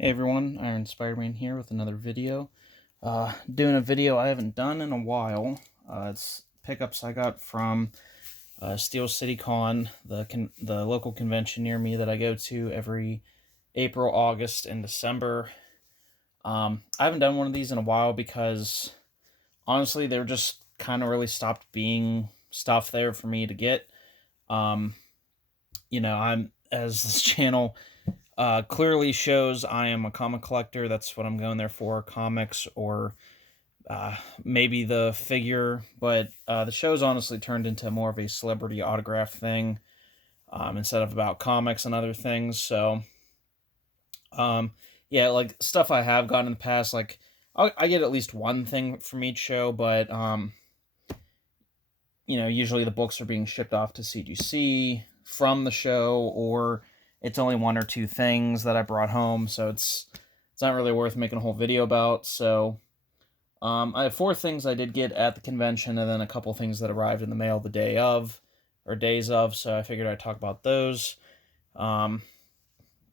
Hey everyone, Iron Spider-Man here with another video. Doing a video I haven't done in a while. It's pickups I got from Steel City Con, the local convention near me that I go to every April, August, and December. I haven't done one of these in a while because honestly, they're just kind of really stopped being stuff there for me to get. Um, I'm as this channel clearly shows I am a comic collector. That's what I'm going there for, comics or maybe the figure. But the show's honestly turned into more of a celebrity autograph thing instead of about comics and other things. So, um, yeah, like stuff I have gotten in the past, like I get at least one thing from each show, but usually the books are being shipped off to CGC from the show, or it's only one or two things that I brought home, so it's not really worth making a whole video about. So I have four things I did get at the convention, and then a couple things that arrived in the mail the day of, or days of, so I figured I'd talk about those um,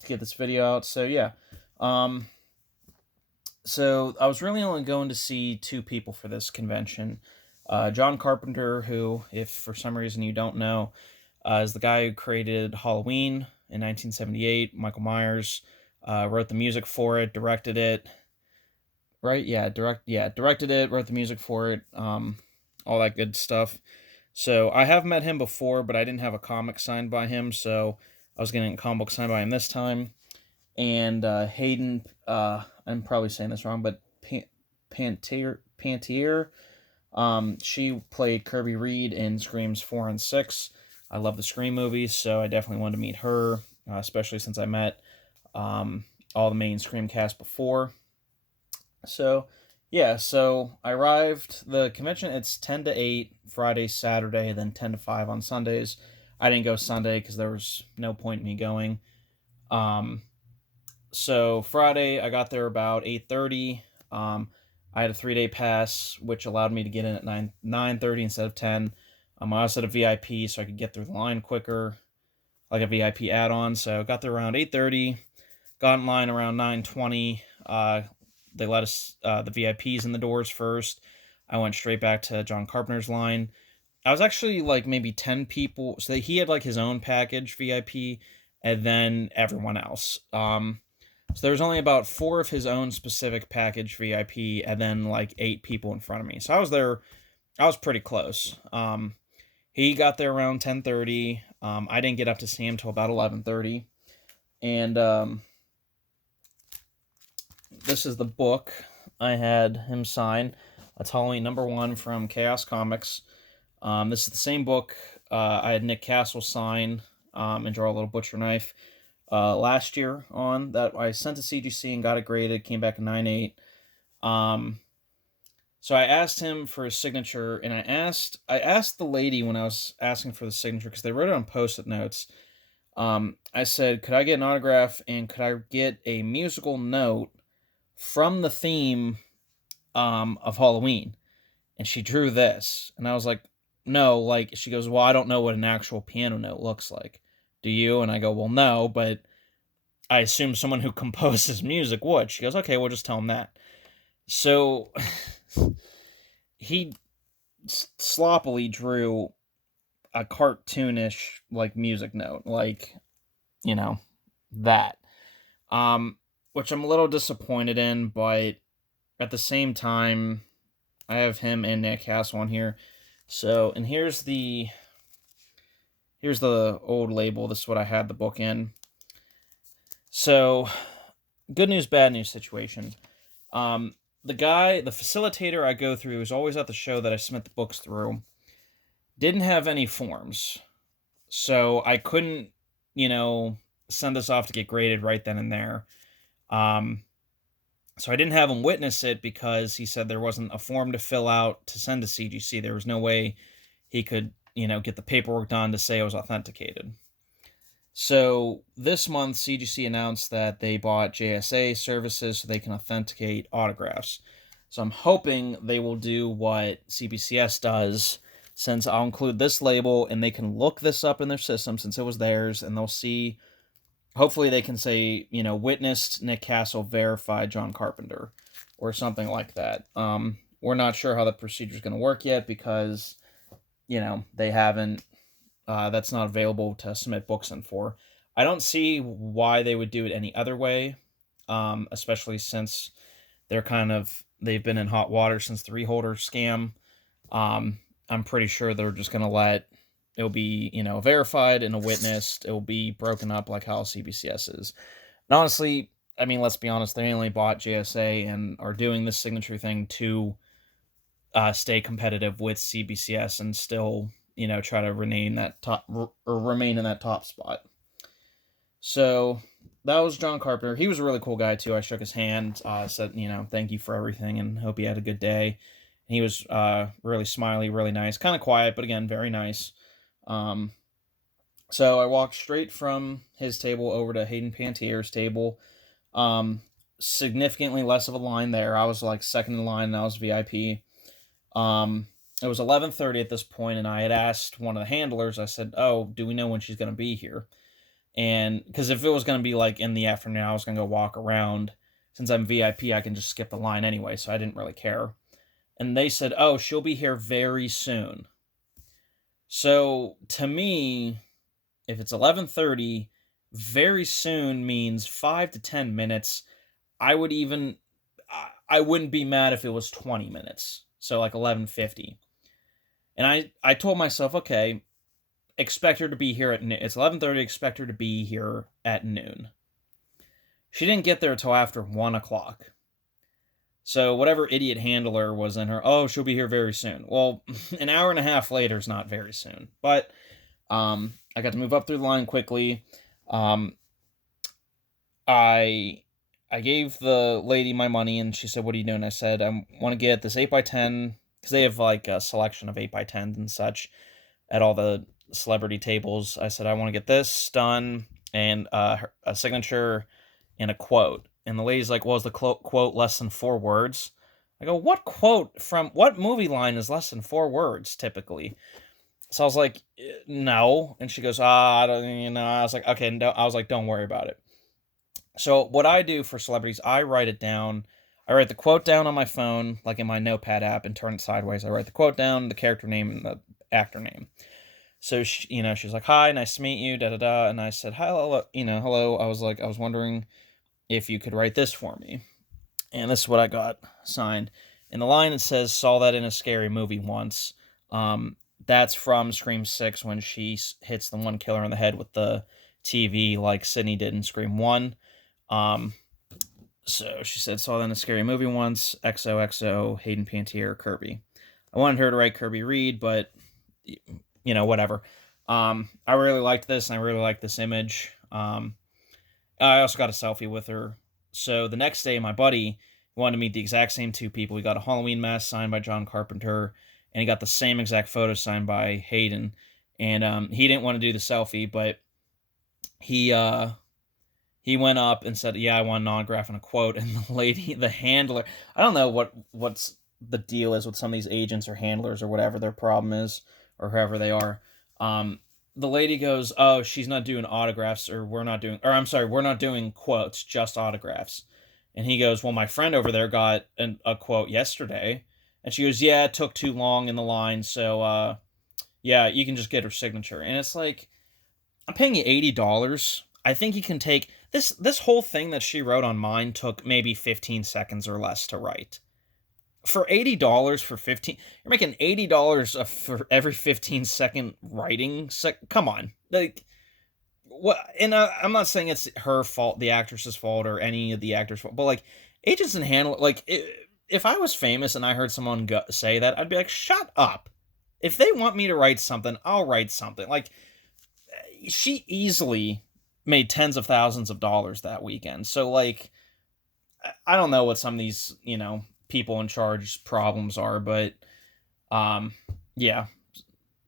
to get this video out. So yeah. So I was really only going to see two people for this convention. John Carpenter, who, if for some reason you don't know, is the guy who created Halloween in 1978. Michael Myers wrote the music for it, directed it. Right? Yeah, directed it, wrote the music for it, all that good stuff. So I have met him before, but I didn't have a comic signed by him, so I was getting a comic book signed by him this time. And Hayden, I'm probably saying this wrong, but Pantier, she played Kirby Reed in Screams 4 and 6. I love the Scream movies, so I definitely wanted to meet her, especially since I met all the main Scream cast before. So, yeah, so I arrived. The convention, it's 10 to 8 Friday, Saturday, then 10 to 5 on Sundays. I didn't go Sunday because there was no point in me going. So Friday, I got there about 8:30. I had a 3-day pass, which allowed me to get in at 9:30 instead of 10. I also had a VIP, so I could get through the line quicker, like a VIP add-on. So I got there around 8:30. Got in line around 9:20. They let us the VIPs in the doors first. I went straight back to John Carpenter's line. I was actually like maybe 10 people. So he had like his own package VIP, and then everyone else. So there was only about 4 of his own specific package VIP, and then like 8 people in front of me. So I was there. I was pretty close. He got there around 10:30. I didn't get up to see him till about 11:30, and this is the book I had him sign. That's Halloween #1 from Chaos Comics. This is the same book I had Nick Castle sign and draw a little butcher knife last year on that I sent to CGC and got it graded. Came back a 9.8. So I asked him for his signature, and I asked the lady when I was asking for the signature because they wrote it on post-it notes. I said, could I get an autograph and could I get a musical note from the theme of Halloween? And she drew this, and I was like, no, like, she goes, well, I don't know what an actual piano note looks like. Do you? And I go, well, no, but I assume someone who composes music would. She goes, okay, we'll just tell him that. So he sloppily drew a cartoonish, like, music note, like, you know, that. Which I'm a little disappointed in, but at the same time, I have him and Nick Castle on here. So, and here's the old label. This is what I had the book in. So, good news, bad news situation. The facilitator I go through, who's always at the show that I submit the books through, didn't have any forms. So I couldn't, send this off to get graded right then and there. So I didn't have him witness it because he said there wasn't a form to fill out to send to CGC. There was no way he could, get the paperwork done to say it was authenticated. So this month, CGC announced that they bought JSA services so they can authenticate autographs. So I'm hoping they will do what CBCS does, since I'll include this label and they can look this up in their system since it was theirs, and they'll see hopefully they can say, witnessed Nick Castle, verified John Carpenter, or something like that. We're not sure how the procedure is going to work yet because, they haven't, that's not available to submit books in for. I don't see why they would do it any other way, especially since they've been in hot water since the Reholder scam. I'm pretty sure they're just going to let it'll be, verified and a witnessed. It'll be broken up like how CBCS is. And honestly, I mean, let's be honest, they only bought JSA and are doing this signature thing to stay competitive with CBCS and still, try to remain in that top spot. So that was John Carpenter. He was a really cool guy too. I shook his hand, said, thank you for everything, and hope he had a good day. He was really smiley, really nice, kind of quiet, but again, very nice. So I walked straight from his table over to Hayden Pantier's table. Significantly less of a line there. I was like second in line, and I was VIP. It was 11:30 at this point, and I had asked one of the handlers. I said, "Oh, do we know when she's going to be here?" And because if it was going to be like in the afternoon, I was going to go walk around. Since I'm VIP, I can just skip the line anyway, so I didn't really care. And they said, "Oh, she'll be here very soon." So to me, if it's 11:30, very soon means 5 to 10 minutes. I wouldn't be mad if it was 20 minutes. So like 11:50. And I told myself, okay, expect her to be here at noon. It's 11:30, expect her to be here at noon. She didn't get there until after 1 o'clock. So whatever idiot handler was in her, oh, she'll be here very soon. Well, an hour and a half later is not very soon. But I got to move up through the line quickly. I gave the lady my money, and she said, "What are you doing?" I said, "I want to get this 8x10," because they have like a selection of 8x10s and such at all the celebrity tables. I said, "I want to get this done, and a signature and a quote." And the lady's like, "Well, is the quote less than 4 words?" I go, "What quote from what movie line is less than 4 words typically?" So I was like, "No." And she goes, I don't, I was like, "Okay." No. I was like, "Don't worry about it." So what I do for celebrities, I write it down. I write the quote down on my phone, like in my notepad app, and turn it sideways. I write the quote down, the character name, and the actor name. So she's like, "Hi, nice to meet you, da da da." And I said, "Hi, hello, hello." I was like, I was wondering if you could write this for me. And this is what I got signed. In the line, it says, "Saw that in a scary movie once." That's from Scream 6 when she hits the one killer in the head with the TV like Sydney did in Scream 1. So she said, "Saw that in a scary movie once. XOXO, Hayden Pantier, Kirby." I wanted her to write Kirby Reed, but, whatever. I really liked this, and I really liked this image. I also got a selfie with her. So the next day, my buddy wanted to meet the exact same 2 people. We got a Halloween mask signed by John Carpenter, and he got the same exact photo signed by Hayden. And he didn't want to do the selfie, but he went up and said, "Yeah, I want an autograph and a quote." And the lady, the handler, I don't know what's the deal is with some of these agents or handlers or whatever their problem is, or whoever they are. The lady goes, "Oh, she's not doing autographs, or we're not doing quotes, just autographs." And he goes, "Well, my friend over there got a quote yesterday." And she goes, "Yeah, it took too long in the line, so yeah, you can just get her signature." And it's like, I'm paying you $80. I think you can take this whole thing that she wrote on mine took maybe 15 seconds or less to write. For $80 for 15, you're making $80 for every 15-second writing. Come on, like what? And I'm not saying it's her fault, the actress's fault, or any of the actors' fault, but like agents and handle like if I was famous and I heard someone say that, I'd be like, shut up. If they want me to write something, I'll write something. Like, she easily made tens of thousands of dollars that weekend. So like, I don't know what some of these, people in charge problems are, but yeah,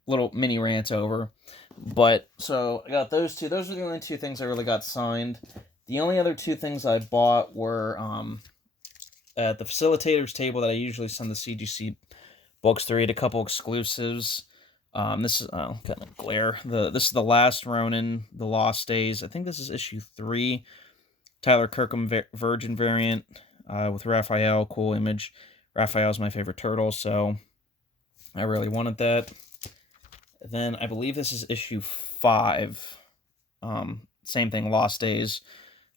little mini rant over. But so I got those 2. Those are the only 2 things I really got signed. The only other 2 things I bought were at the facilitator's table that I usually send the CGC books through. A couple exclusives. This is kind of glare. This is the Last Ronin, The Lost Days. I think this is issue 3. Tyler Kirkham Virgin variant with Raphael. Cool image. Raphael's my favorite turtle, so I really wanted that. Then I believe this is issue 5. Same thing, Lost Days.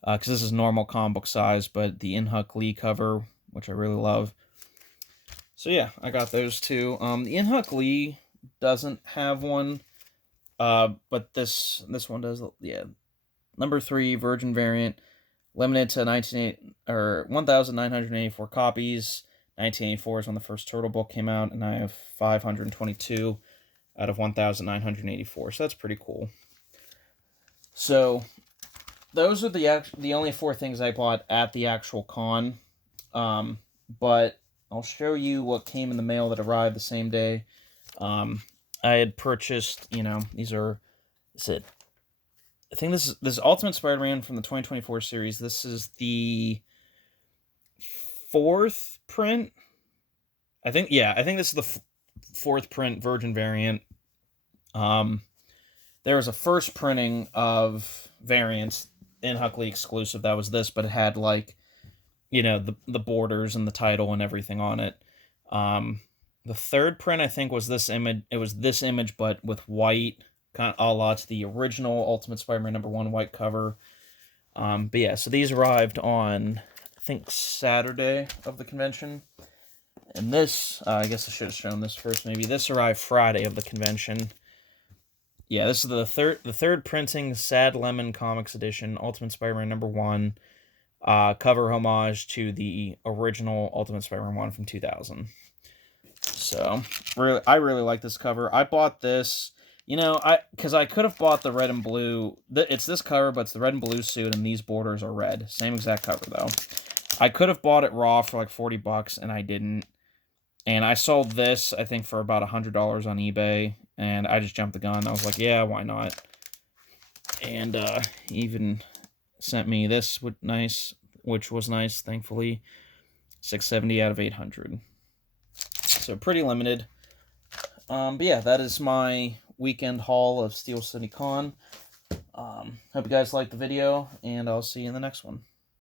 Because this is normal comic book size, but the In-Huk Lee cover, which I really love. So yeah, I got those two. The In-Huk Lee doesn't have one, but this one does. Yeah, number 3 Virgin variant, limited to 1,984 copies. 1984 is when the first Turtle book came out, and I have 522 out of 1,984. So that's pretty cool. So those are the only 4 things I bought at the actual con. But I'll show you what came in the mail that arrived the same day. I had purchased, these are, I think this is Ultimate Spider-Man from the 2024 series. This is the 4th print. I think this is the 4th print Virgin variant. There was a first printing of variants In-Huk Lee exclusive that was this, but it had like, the borders and the title and everything on it. The 3rd print, I think, was this image. It was this image, but with white, kind of a la to the original Ultimate Spider-Man #1 white cover. But yeah, so these arrived on, I think, Saturday of the convention. And this, I guess I should have shown this first, maybe. This arrived Friday of the convention. Yeah, this is the third printing, Sad Lemon Comics Edition, Ultimate Spider-Man #1. Cover homage to the original Ultimate Spider-Man 1 from 2000. So, I really like this cover. I bought this, because I could have bought the red and blue. It's this cover, but it's the red and blue suit, and these borders are red. Same exact cover, though. I could have bought it raw for like $40, and I didn't. And I sold this, I think, for about $100 on eBay, and I just jumped the gun. I was like, yeah, why not? And even sent me this, which was nice, thankfully. 670 out of 800. So pretty limited. But yeah, that is my weekend haul of Steel City Con. Hope you guys liked the video, and I'll see you in the next one.